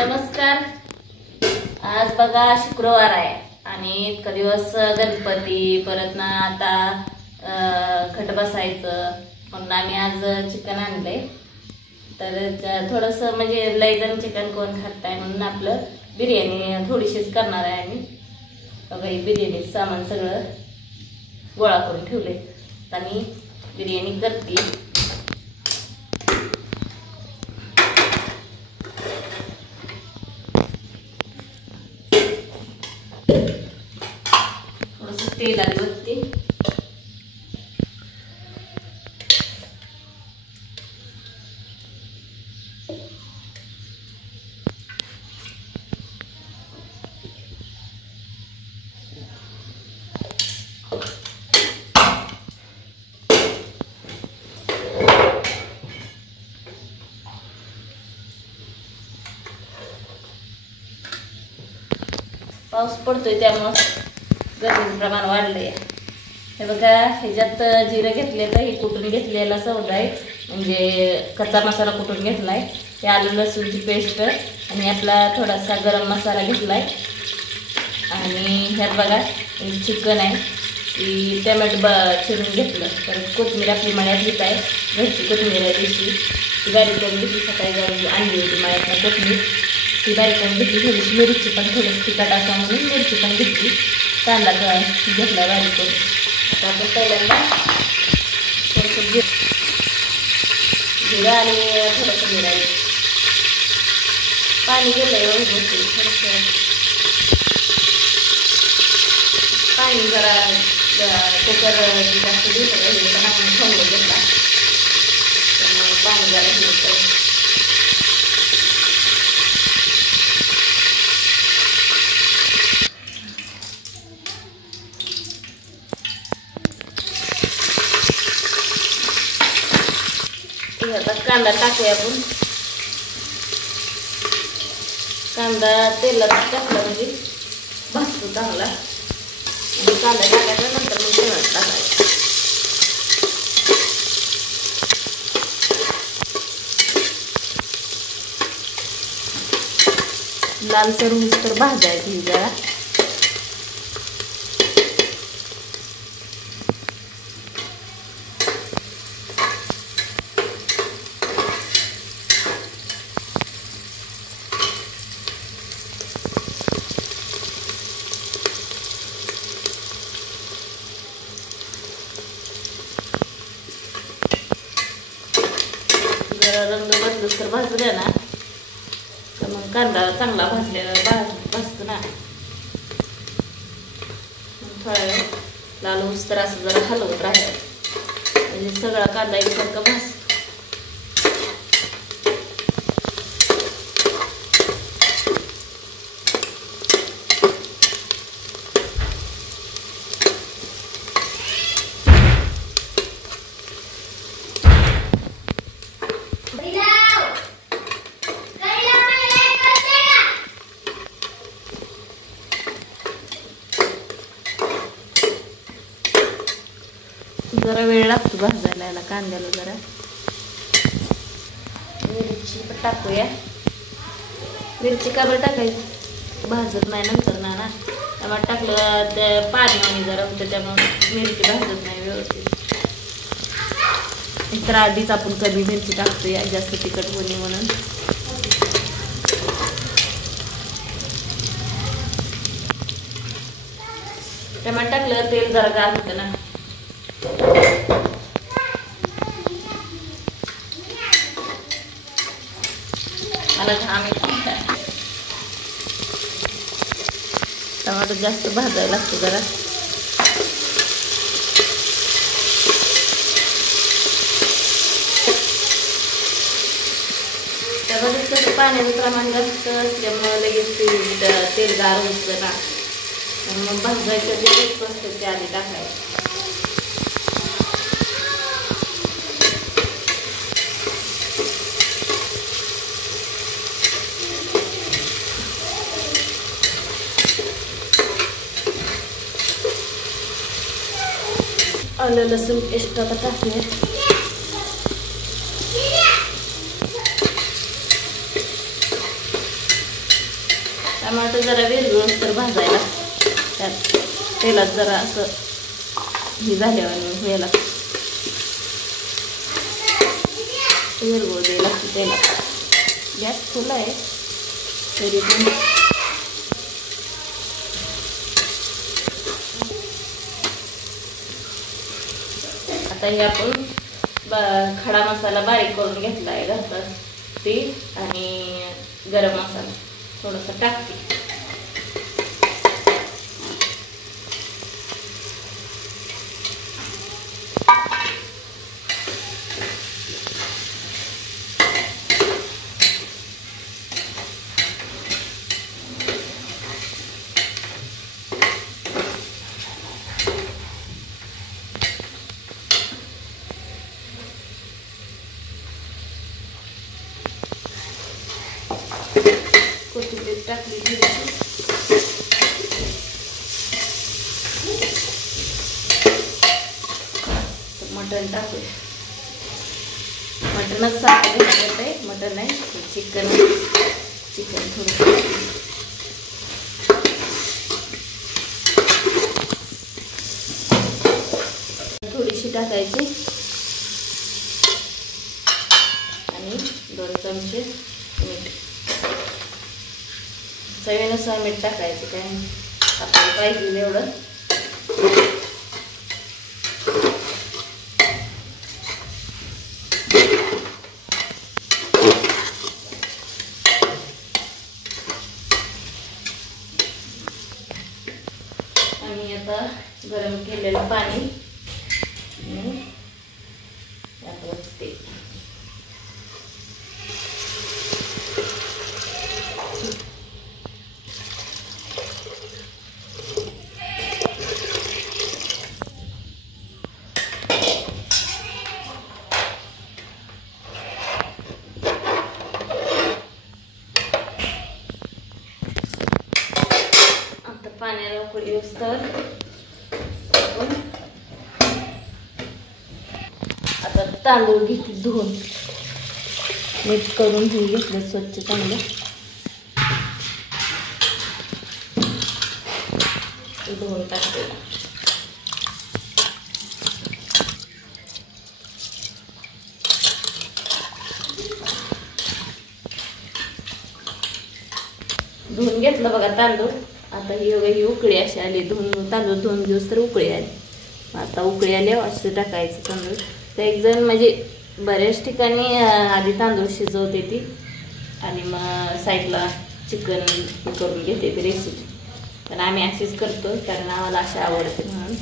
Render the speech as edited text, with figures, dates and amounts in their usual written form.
नमस्कार. आज बघा शुक्रवार आहे आणि इतका दिवस गणपती परत ना आता खट बसायचं म्हणून आम्ही आज चिकन आणले. तर थोडंसं म्हणजे लय जण चिकन कोण खात आहे म्हणून आपलं बिर्याणी थोडीशीच करणार आहे आम्ही. बघा ही बिर्याणी सामान सगळं गोळा करून ठेवले आणि बिर्याणी करते. तेल आली होती. पाऊस पडतोय त्यामुळे गरमीचं प्रमाण वाढलंय. हे बघा ह्याच्यात जिरं घेतले तर हे कुटून घेतलेला सौदा आहे, म्हणजे कच्चा मसाला कुटून घेतलाय. हे आलं लसूणची पेस्ट आणि आपला थोडासा गरम मसाला घेतलाय. आणि ह्यात बघा चिकन आहे की टमॅटो चिरून घेतलं. तर कोथिंबीर आपली मळ्यातलीच आहे, घरची कोथिंबीर आहे दिवशी ती बारीक करून घेतली. सकाळी जाऊन आणली होती मळ्यातनं कोथिंबीर, ती बारीक करून घेतली. थोडीशी मिरची पण थोडीशी तिखट असा म्हणून मिरची पण घेतली. कांदा घेतला बारीक करून. आता आपण पहिल्यांदा थोडंसं जिरं आणि थोडंसं मिराई पाणी गेलं एवढं होते. थोडंसं पाणी जरा कुकर जास्त दिवस पण आपण ठेवलं घेतला त्यामुळे पाणी जरा घेतं. आता कांदा टाकूया आपण. कांदा तेलात टाकला म्हणजे भाजतो चांगला. आणि कांदा टाकायचा नंतर मग टोमॅटो टाकायचा. लालसर होऊस तर भाजायची जरा. रंग बदलूस तर भाजले ना तर मग कांदा चांगला भाजलेला भाजतो ना. थोडा वेळ लाल होऊस तर असं जरा हलवत राहायचं म्हणजे सगळा कांदा एकसारखा भाजतो. जरा वेळ लागतो भाजायला याला कांद्याला. जरा मिरची पण टाकूया. मिरची का बरं टाकायची, भाजत नाही नंतर ना ना. त्यामुळे टाकलं त्या पाणी जरा होतं त्यामुळे मिरची भाजत नाही व्यवस्थित. तर आधीच आपण कमी मिरची टाकतोय जास्त तिखट होणे म्हणून. टमाटर टाकलं तेल जरा गार होतं ना. मला घाम टमाटर जास्त भाजायला लागतो जरा. त्यामध्ये कसं पाण्याचं प्रमाण जास्त असल्यामुळे लगेच तेल गार होतं ना. मग भाजायचं जे असतं ते आधी टाकायचं. आलं लसूण पेस्ट आता टाकूया. टमाटर जरा विरघळून तर भाजायला त्यात तेलात जरा असं हे झाल्यावर याला विरघळू द्यायला लागते तेलात. गॅस फुल आहे तरी पण आता हे आपण खडा मसाला बारीक करून घेतला आहे घातला ते आणि गरम मसाला थोडासा टाकते. कोथिंबीर टाकली मटण टाकूया. मटणच साखर आहे, मटण आहे चिकन थोडं थोडीशी टाकायची आणि 2 चमचे मीठ. चवीनुसार मीठ टाकायचं काय आपल्याला पाहिजे एवढं. आणि आता गरम केलेलं पाणी ते पाण्याला उकळी येऊस्तर आता तांदूळ घेतले धुवून मीठ करून घेतलं स्वच्छ चांगलं. धुवून टाकते. धुवून घेतलं बघा तांदूळ. आता ही उकळी अशी आली. तांदूळ धुवून घेऊस तर उकळी आली. आता उकळी आल्यावर असं टाकायचं तांदूळ. तर एक जण म्हणजे बऱ्याच ठिकाणी आधी तांदूळ शिजवते ती आणि मग साईडला चिकन करून घेते ती रेसिपी. पण आम्ही अशीच करतो कारण आम्हाला अशी आवडते म्हणून.